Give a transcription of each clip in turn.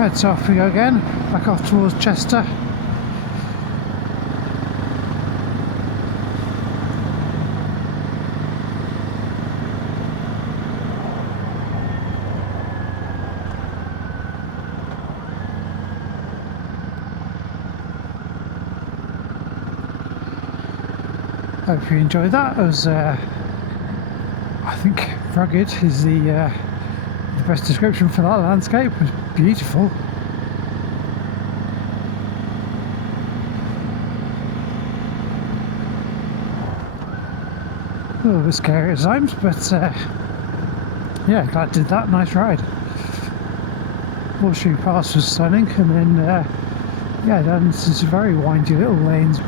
Right, so off we go again, back off towards Chester. Hope you enjoyed that. It was, I think, rugged is the best description for that landscape. It was beautiful. A little bit scary at times, but yeah, glad I did that. Nice ride. Horseshoe Pass was stunning, and then yeah, down some very windy little lanes.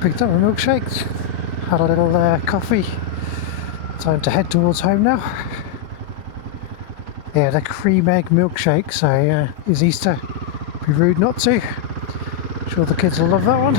Picked up a milkshake, had a little coffee. Time to head towards home now. Yeah, the cream egg milkshake, so it's Easter. Be rude not to. Sure the kids will love that one.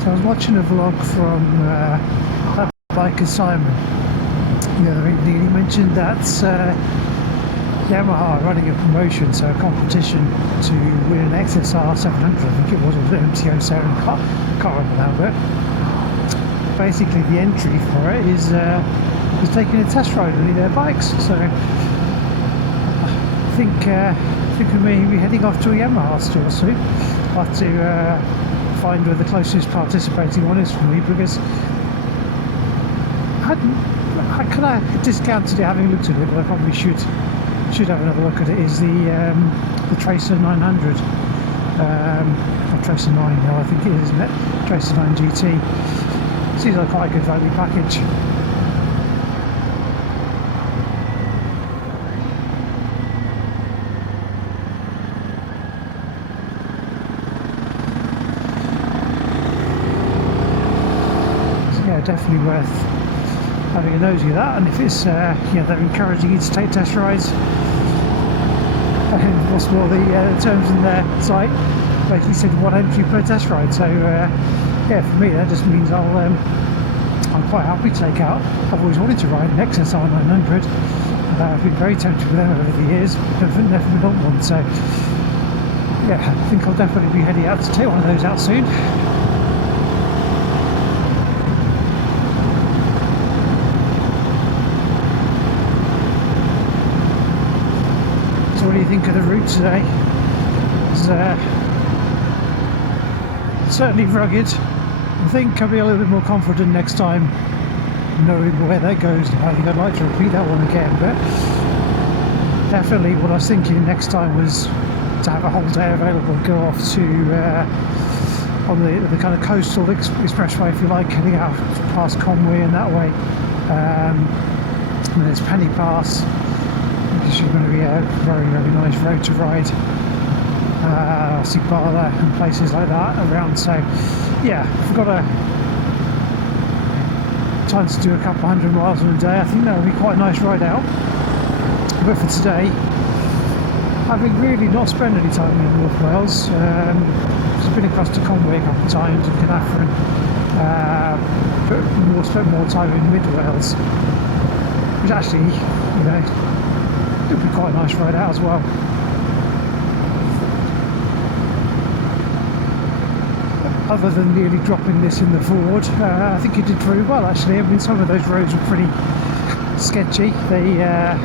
I was watching a vlog from that biker Simon the other evening. He mentioned that Yamaha are running a promotion, so a competition to win an XSR 700, I think it was, or an MT-07, can't remember now, but basically the entry for it is taking a test ride on their bikes. So I think we may be heading off to a Yamaha store soon. I'll have to find where the closest participating one is for me, because I discounted it having looked at it, but I probably should have another look at it. Is the Tracer 900, or Tracer 9 now I think it is, isn't it? Tracer 9 GT. Seems like quite a good value package. Definitely worth having a nosy at that, and if it's they're encouraging you to take test rides, and what's more, the terms in their site basically said one entry per test ride. So yeah, for me that just means I'm quite happy to take out. I've always wanted to ride an XSR 900. I've been very tempted with them over the years, but never been on one. So yeah, I think I'll definitely be heading out to take one of those out soon. What do you think of the route today? It's certainly rugged. I think I'll be a little bit more confident next time, knowing where that goes. I think I'd like to repeat that one again, but definitely what I was thinking next time was to have a whole day available, go off to on the kind of coastal expressway, if you like, heading out past Conway and that way. And there's Penny Pass, which is going to be a very, very nice road to ride. Obviously Barla and places like that around. So yeah, I've got a chance to do a couple hundred miles in a day. I think that will be quite a nice ride out. But for today, having really not spent any time in North Wales, I've been across to Conway a couple of times and Cynafran, but spent more time in Mid Wales, which actually, it'll be quite a nice ride out as well. Other than nearly dropping this in the Ford, I think you did very well actually. I mean, some of those roads were pretty sketchy. They a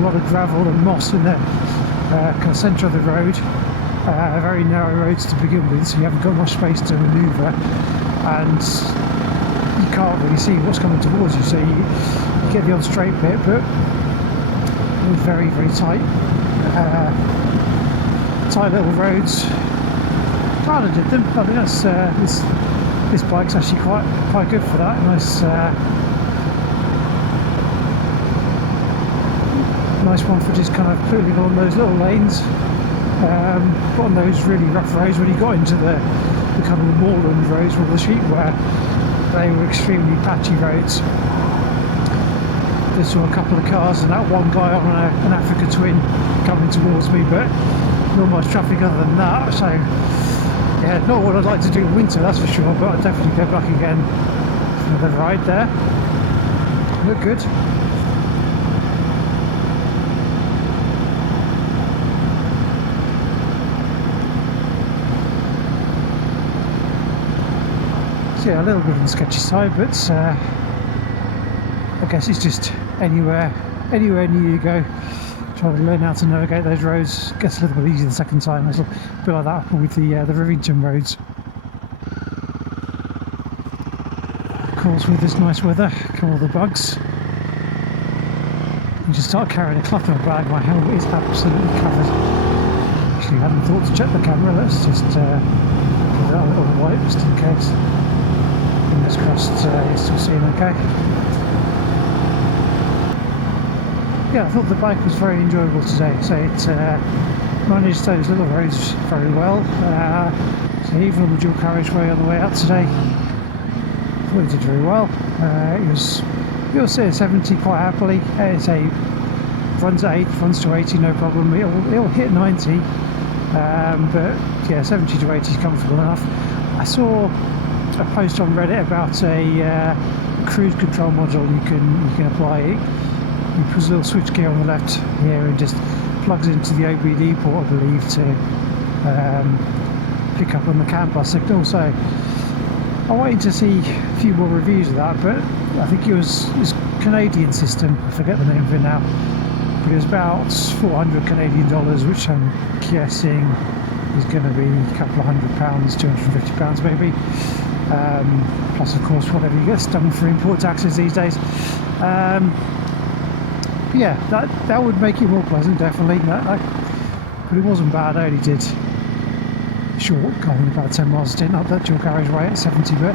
lot of gravel and moss in the kind of centre of the road. Very narrow roads to begin with, so you haven't got much space to manoeuvre, and you can't really see what's coming towards you. So you get the odd straight bit, but with very, very tight little roads. Glad I did them. I think that's this bike's actually quite good for that. Nice one for just kind of putting on those little lanes. But on those really rough roads, when you got into the kind of the moorland roads where the sheep were, they were extremely patchy roads. Just saw a couple of cars and that one guy on an Africa Twin coming towards me, but not much traffic other than that. So yeah, not what I'd like to do in winter, that's for sure, but I'd definitely go back again for the ride there. Look good. So yeah, a little bit on the sketchy side, but I guess it's just anywhere new you go, trying to learn how to navigate those roads gets a little bit easier the second time. It's a bit like that with the Warrington roads. Of course, with this nice weather come all the bugs. You just start carrying a cloth in a bag. My helmet is absolutely covered. Actually, I hadn't thought to check the camera. Let's just give that a little wipe just in case. Fingers crossed you're still seeing okay. Yeah, I thought the bike was very enjoyable today. So it managed those little roads very well. So even on the dual carriageway on the way out today, I thought it did very well. You'll see at 70 quite happily. It's a runs at 8, runs to 80, no problem. It'll hit 90, but yeah, 70 to 80 is comfortable enough. I saw a post on Reddit about a cruise control module you can apply. You put a little switch gear on the left here and just plugs into the OBD port, I believe, to pick up on the CAN bus signal. So I'm waiting to see a few more reviews of that, but I think it was Canadian system. I forget the name of it now, but it was about 400 Canadian dollars, which I'm guessing is going to be a couple of £100, £250 maybe. Plus, of course, whatever you get stung for import taxes these days. Yeah, that would make it more pleasant, definitely. But it wasn't bad. I only did short, I think about 10 miles stint up that dual carriageway at 70, but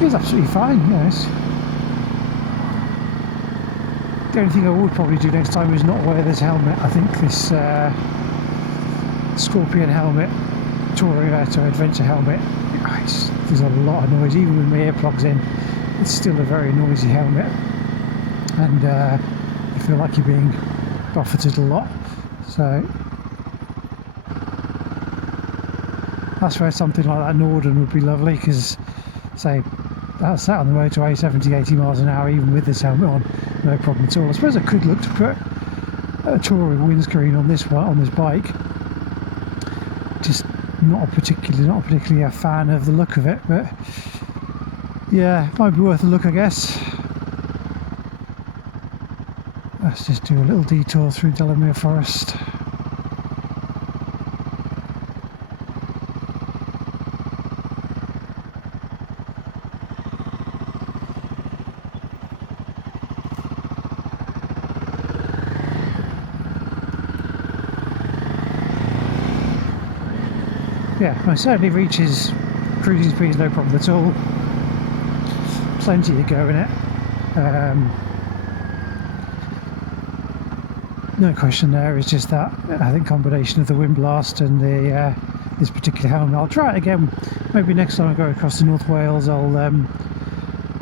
it was absolutely fine. Yes. The only thing I would probably do next time is not wear this helmet. I think this Scorpion helmet, touring adventure helmet, there's a lot of noise. Even with my earplugs in, it's still a very noisy helmet, and you feel like you're being buffeted a lot. So that's where something like that Norden would be lovely, because say that's sat on the motorway 70-80 miles an hour even with this helmet on, no problem at all. I suppose I could look to put a touring windscreen on this bike. Just not particularly a fan of the look of it, but yeah, might be worth a look, I guess. Let's just do a little detour through Delamere Forest. Yeah, it certainly reaches cruising speeds, no problem at all. Plenty to go in it. No question there. It's just that I think combination of the wind blast and the this particular helmet. I'll try it again. Maybe next time I go across to North Wales, I'll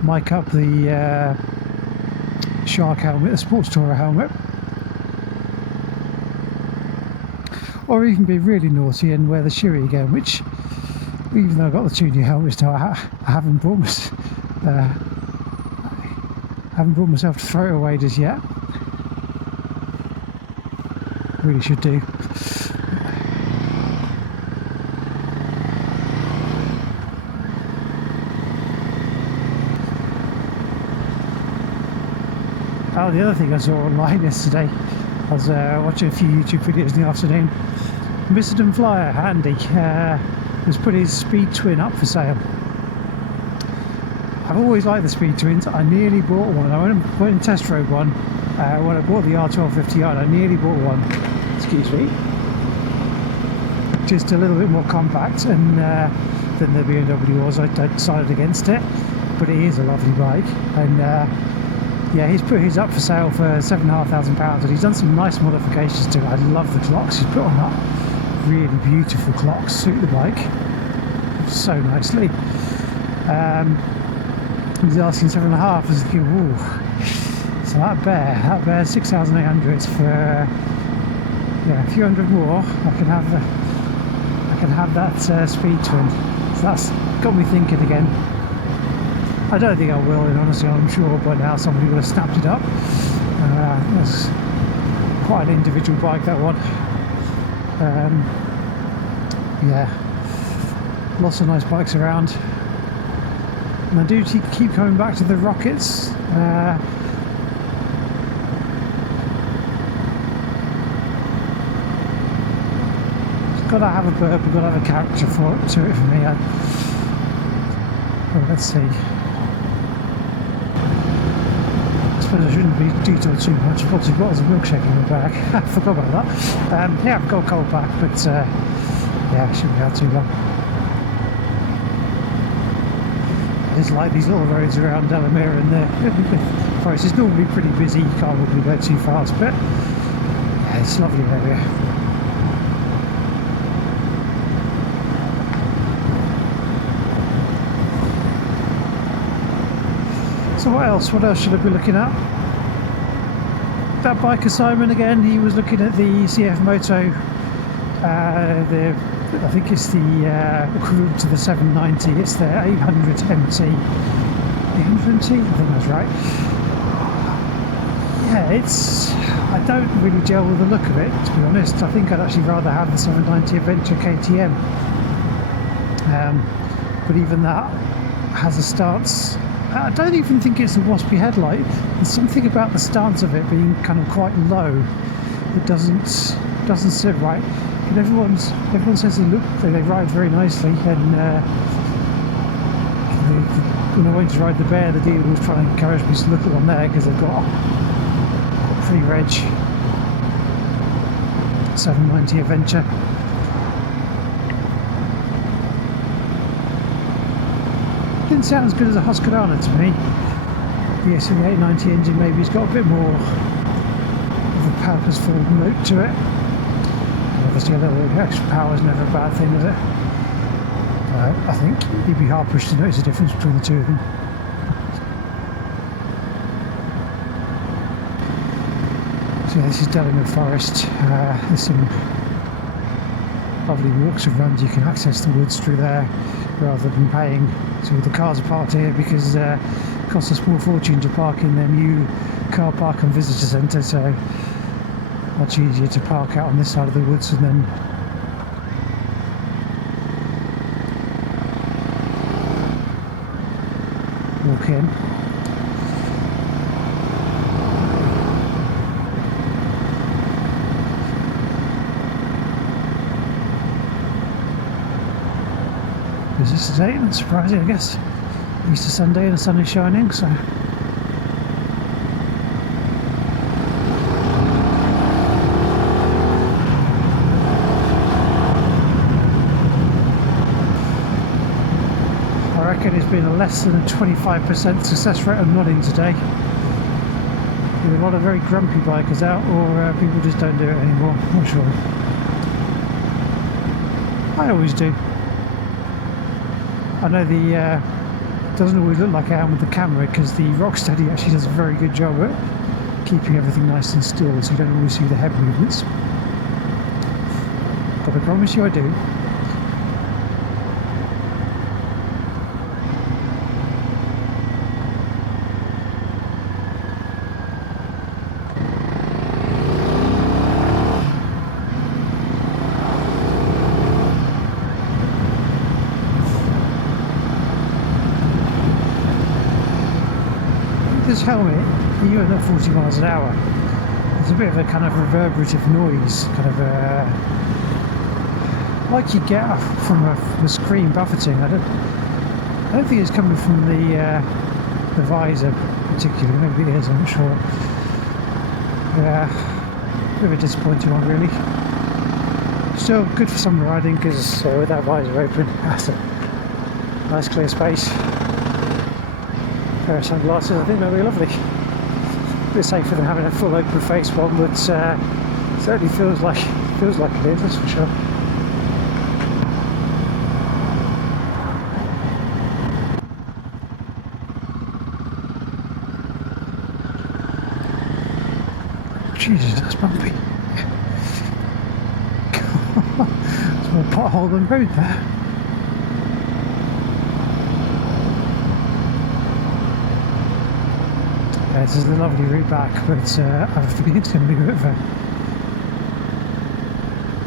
mic up the Shark helmet, the Sports Tourer helmet. Or even be really naughty and wear the Sherry again, which, even though I've got the two new helmets now, I haven't brought myself to throw it away just yet. Really should do. Oh, the other thing I saw online yesterday, I was watching a few YouTube videos in the afternoon. TheMissendenFlyer Handy has put his Speedtwin up for sale. I've always liked the Speedtwins. I nearly bought one. I went and test drove one when I bought the R1250i. I nearly bought one. Excuse me. Just a little bit more compact and than the BMW was. I decided against it, but it is a lovely bike, and yeah, he's put his up for sale for £7,500, and he's done some nice modifications to it. I love the clocks he's put on that. Really beautiful clocks, suit the bike so nicely. He's asking 7.5. I was thinking, ooh. So that bear 6,800 for yeah, a few hundred more. I can have that Speedtwin. So that's got me thinking again. I don't think I will, and honestly, I'm sure by now somebody will have snapped it up. That's quite an individual bike, that one. Yeah, lots of nice bikes around. And I do keep coming back to the rockets. It's got to have a burp, it's got to have a character to it for me. Well, let's see. I suppose I shouldn't be detailed too much. I've got 2 bottles of milkshake in my bag. I forgot about that. Yeah, I've got a cold pack, but yeah, I shouldn't be out too long. It's like these little roads around Delamere and the forest is normally pretty busy. You can't really go too fast, but yeah, it's a lovely area. So what else? What else should I be looking at? That biker Simon again. He was looking at the CF Moto. I think it's the equivalent to the 790. It's the 800 MT. 800 MT? I think that's right. Yeah, I don't really gel with the look of it, to be honest. I think I'd actually rather have the 790 Adventure KTM. But even that has a stance. I don't even think it's a waspy headlight. There's something about the stance of it being kind of quite low that doesn't sit right. But everyone says they ride very nicely, and when I went to ride the Bear, the dealer was trying to encourage me to look at one there because they've got free reg 790 Adventure. Didn't sound as good as a Husqvarna to me. The SE890 engine maybe has got a bit more of a purposeful note to it. Obviously a little bit of extra power is never a bad thing, is it? I think you'd be hard pushed to notice the difference between the two of them. So yeah, this is Delamere Forest. There's some lovely walks and runs. You can access the woods through there rather than paying. So the cars are parked here because it costs a small fortune to park in their new car park and visitor centre, so much easier to park out on this side of the woods and then walk in. Busy today, not surprising I guess. Easter Sunday and the sun is shining, so I reckon it's been a less than a 25% success rate on nodding today. Either a lot of very grumpy bikers out, or people just don't do it anymore. Not sure. I always do. I know it doesn't always look like I am with the camera because the Rocksteady actually does a very good job at keeping everything nice and still, so you don't always see the head movements. But I promise you I do. This helmet, even at 40 miles an hour, there's a bit of a kind of reverberative noise, kind of like you get from a screen buffeting. I don't think it's coming from the visor particularly. Maybe it is, I'm not sure. Yeah, a bit of a disappointing one really. Still good for summer riding because with that visor open, that's a nice clear space. Pair of sunglasses, I think they'll be lovely. A bit safer than having a full open face one, but certainly feels like it is, that's for sure. Jesus, that's bumpy. There's more pothole than road there. This is a lovely route back, but I have a feeling it's going to be a bit of a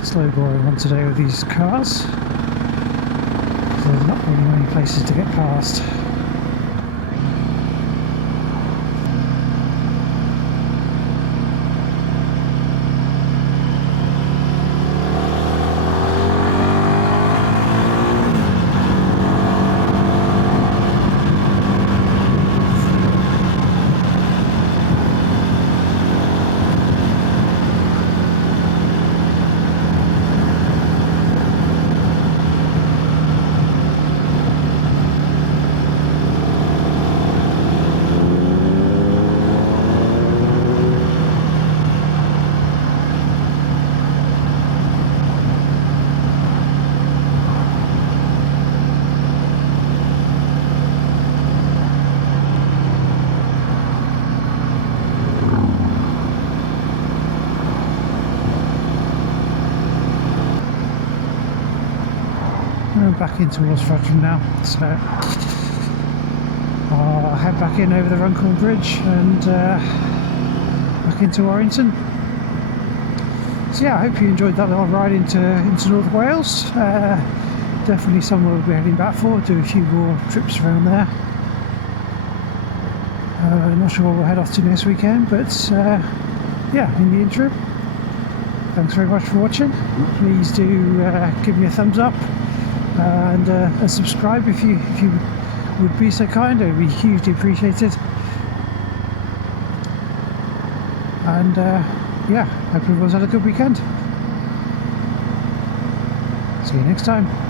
slow boring one today with these cars. So there's not really many places to get past. back in towards Frodsham now, so I'll head back in over the Runcorn Bridge and back into Warrington. So yeah, I hope you enjoyed that little ride into North Wales. Definitely somewhere we'll be heading back for, do a few more trips around there. Not sure what we'll head off to next weekend, but yeah, in the interim, thanks very much for watching. Please do give me a thumbs up and subscribe if you would be so kind. It would be hugely appreciated. And yeah, hope everyone's had a good weekend. See you next time.